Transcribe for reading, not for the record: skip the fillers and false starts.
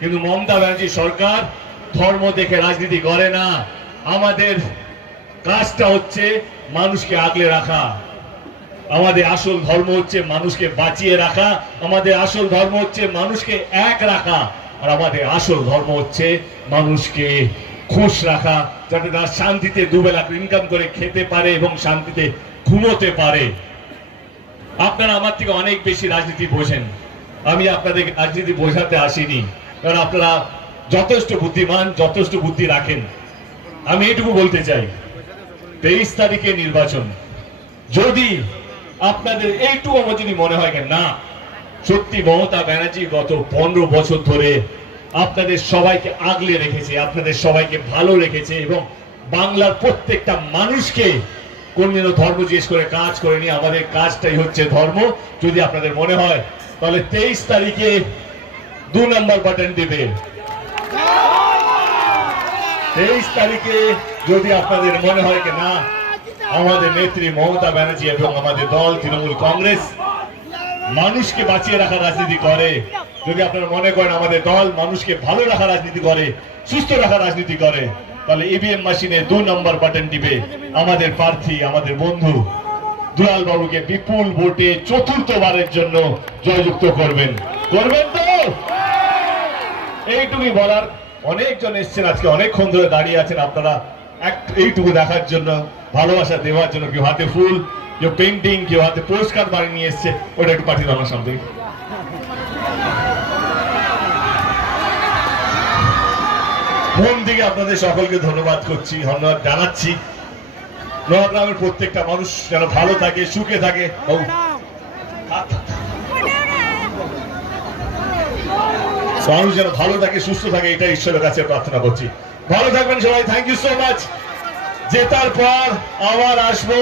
কিন্তু মমতা ব্যানার্জি সরকার ধর্ম দেখে রাজনীতি করে না। আমাদের কাজটা হচ্ছে মানুষকে আগলে রাখা। আমাদের আসল ধর্ম হচ্ছে মানুষকে বাঁচিয়ে রাখা। আমাদের আসল ধর্ম হচ্ছে মানুষকে এক রাখা। আর আমাদের আসল ধর্ম হচ্ছে মানুষকে খুশ রাখা, যাতে তারা শান্তিতে দুবেলা ইনকাম করে খেতে পারে এবং শান্তিতে ঘুমোতে পারে। আপনারা আমার থেকে অনেক বেশি রাজনীতি বোঝেন। আমি আপনাদেরকে রাজনীতি বোঝাতে আসিনি, কারণ আপনারা যথেষ্ট বুদ্ধিমান, যথেষ্ট বুদ্ধি রাখেন। আমি এটুকু বলতে চাই, 23 তারিখে নির্বাচন, যদি আপনাদের এইটুকু আমার যদি মনে হয় না সত্যি মমতা ব্যানার্জি গত 15 বছর ধরে আপনাদের সবাইকে আগলে রেখেছে, আপনাদের সবাইকে ভালো রেখেছে এবং বাংলার প্রত্যেকটা মানুষকে কোনদিনও ধর্ম জিজ্ঞেস করে কাজ করেনি। আমাদের কাজটাই হচ্ছে ধর্ম। যদি আপনাদের মনে হয় তাহলে 23 তারিখে 2 নম্বর বাটন দিবে। 23 তারিখে যদি আপনাদের মনে হয় কি না আমাদের নেত্রী মমতা ব্যানার্জি এবং আমাদের দল তৃণমূল কংগ্রেস মানুষকে বাঁচিয়ে রাখার রাজনীতি করে, যদি আপনারা মনে করেন আমাদের দল মানুষকে ভালো রাখার রাজনীতি করে, সুস্থ রাখার রাজনীতি করে, তাহলে ইভিএম মেশিনে 2 নম্বর বাটন দিবে। আমাদের প্রার্থী, আমাদের বন্ধু দুলাল বাবুকে বিপুল ভোটে 4র্থবারের জন্য জয়যুক্ত করবেন। করবেন তো? এইটুকুই বলার। অনেকজন এসছেন আজকে, অনেকক্ষণ ধরে দাঁড়িয়ে আছেন আপনারা এইটুকু দেখার জন্য, ভালোবাসা দেওয়ার জন্য। কেউ হাতে ফুল, কেউ পেন্টিং, কেউ হাতে পুরস্কার বানিয়ে নিয়ে এসছে। ওটা একটু পাঠিয়ে আমার সামনে। মন থেকে আপনাদের সকলকে ধন্যবাদ করছি, ধন্যবাদ জানাচ্ছি। নয়াগ্রামের প্রত্যেকটা মানুষ যেন ভালো থাকে, সুখে থাকে। মানুষ যেন ভালো থাকে, সুস্থ থাকে, এটা ঈশ্বরের কাছে প্রার্থনা করছি। ভালো থাকবেন সবাই। Thank you so much. জেতার পর আবার আসবো।